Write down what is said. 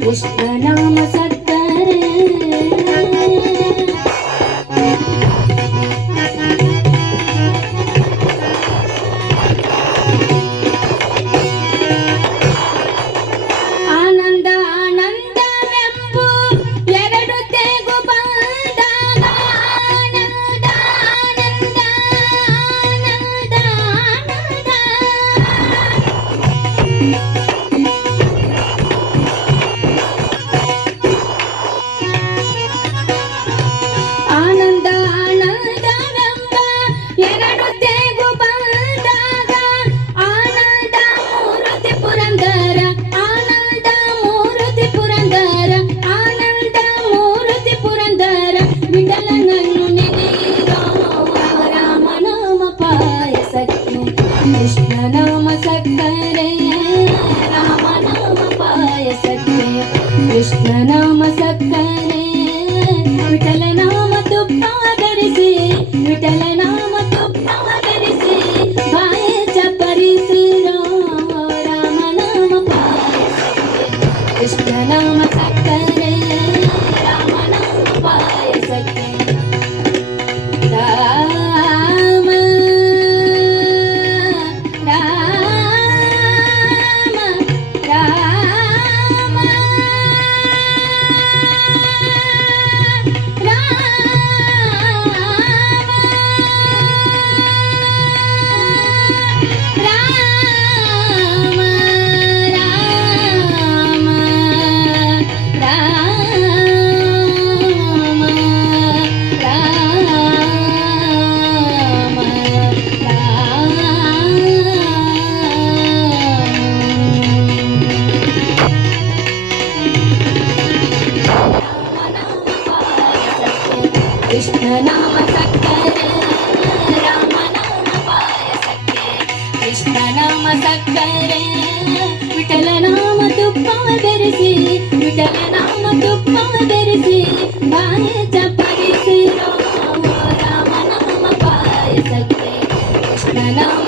ಕೃಷ್ಣ ನಾಮ ಸಕ್ಕರೆ ಆನಂದ ಆನಂದವೆಂಬು ಎರಡು ತೆಗು ಬಂದಾಗ ಆನಂದ ಆನಂದ ಆನಂದ ಆನಂದ ಆನಂದವೆಂಬ ಎರಡು ತೆಗು ಬಂದಾಗ ಆನಂದ ಮೂರ್ತಿ ಪುರಂದರ ಆನಂದ ಮೂರ್ತಿ ಪುರಂದರ ಆನಂದ ಮೂರ್ತಿ ಪುರಂದರ ವಿಠಲನನ್ನು ನೆನೆಯಿರೋ ರಾಮನಾಮ ಪಾಯಸಕ್ಕೆ ಕೃಷ್ಣ ನಾಮ ಸಕ್ಕರೆ ರಾಮನಾಮ ಪಾಯಸಕ್ಕೆ ಕೃಷ್ಣ ನಾಮ ಸಕ್ಕರೆ ವಿಠಲ ನಾಮ ತುಪ್ಪ ಧರಿಸಿ ವಿಠಲ ನಾಮ ತುಪ್ಪ ಧರಿಸಿ ಬಾಯ ಚಪ್ಪರಿಸಿರೋ ರಾಮನಾಮ ಪಾಯಸಕ್ಕೆ ಕೃಷ್ಣ ನಾಮ ಸಕ್ಕರೆ ರಾಮನಾಮ ಪಾಯಸಕ್ಕೆ ರಾಮ ರಾಮ ರಾಮ ಕೃಷ್ಣ ನಾಮ ಸಕ್ಕರೆ ರಾಮನಾಮ ಪಾಯಸಕ್ಕೆ ಕೃಷ್ಣ ನಾಮ ಸಕ್ಕರೆ ವಿಠಲ ನಾಮ ತುಪ್ಪ ಬೆರೆಸಿ ವಿಠಲ ನಾಮ ತುಪ್ಪ ಬೆರೆಸಿ ಬಾಯ ಚಪ್ಪರಿಸಿರೋ ರಾಮನಾಮ ಪಾಯಸಕ್ಕೆ ಕೃಷ್ಣ ನಾಮ